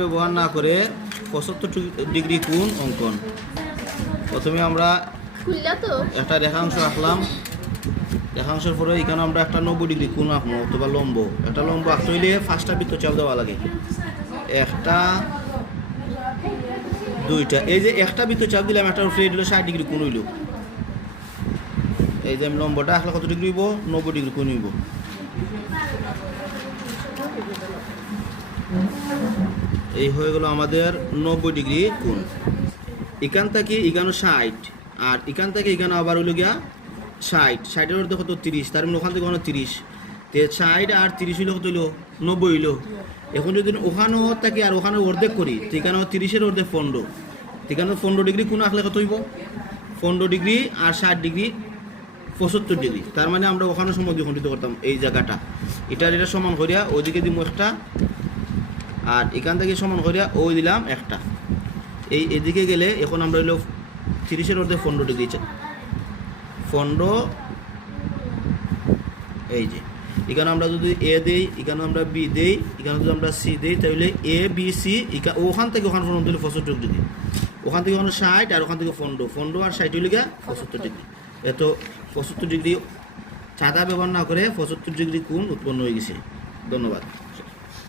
ব্যবহার না করে 75 ডিগ্রি কোণ অঙ্কন। প্রথমে আমরা একটা রেখাংশ আঁকলাম। রেখাংশের পরে এখানে আমরা একটা 90 ডিগ্রি কোণ আঁকবো অথবা লম্ব। একটা লম্ব আঁকতে হইলে 5টা বৃত্তচাপ দেওয়া লাগে, 1টা 2টা। এই যে একটা বৃত্তচাপ দিলাম, একটা উপরে দিল 60 ডিগ্রি কোণ হইল। এই যে আমি লম্বটা আঁকলে কত ডিগ্রি হইব? 90 ডিগ্রি কোণ হইব। এই হয়ে গেল আমাদের 90 ডিগ্রি কোণ। এখান থেকে এখানে 60, আর এখান থেকে এখানে আবার হইল গিয়া 60-60-এর অর্ধেক কত 30, তার মানে ওখান থেকে ওখানে 30, 60 আর 30 হইল কত হইল? 90 হইল। এখন যদি ওখানেও থাকি আর ওখানে অর্ধেক করি, তো এখানে 30-এর অর্ধেক 15, এখানে 15 ডিগ্রি কোণ আঁকলে কত হইব? 15 ডিগ্রি আর 60 ডিগ্রি 75 ডিগ্রি। তার মানে আমরা ওখানে সমদ্বিখণ্ডিত করতাম এই জায়গাটা। এটা সমান করিয়া ওইদিকে দিব একটা, আর এখান থেকে সমান করিয়া ওই দিলাম একটা। এদিকে গেলে এখন আমরা হইল 30-এর অর্ধেক 15 ডিগ্রি, 15। এই যে এখানে আমরা যদি এ দেই, এখানে আমরা বি দেই, এখানে যদি আমরা সি দেই, তাহলে এ বি সি ওখান থেকে ওখানে পর্যন্ত হইল 75 ডিগ্রি। ওখান থেকে ওখানে 60 আর ওখান থেকে 15 আর 60 হইল গিয়া 75 ডিগ্রি। এত 75 ডিগ্রি চাঁদা ব্যবহার না করে 75 ডিগ্রি কোণ উৎপন্ন হয়ে গেছে। ধন্যবাদ।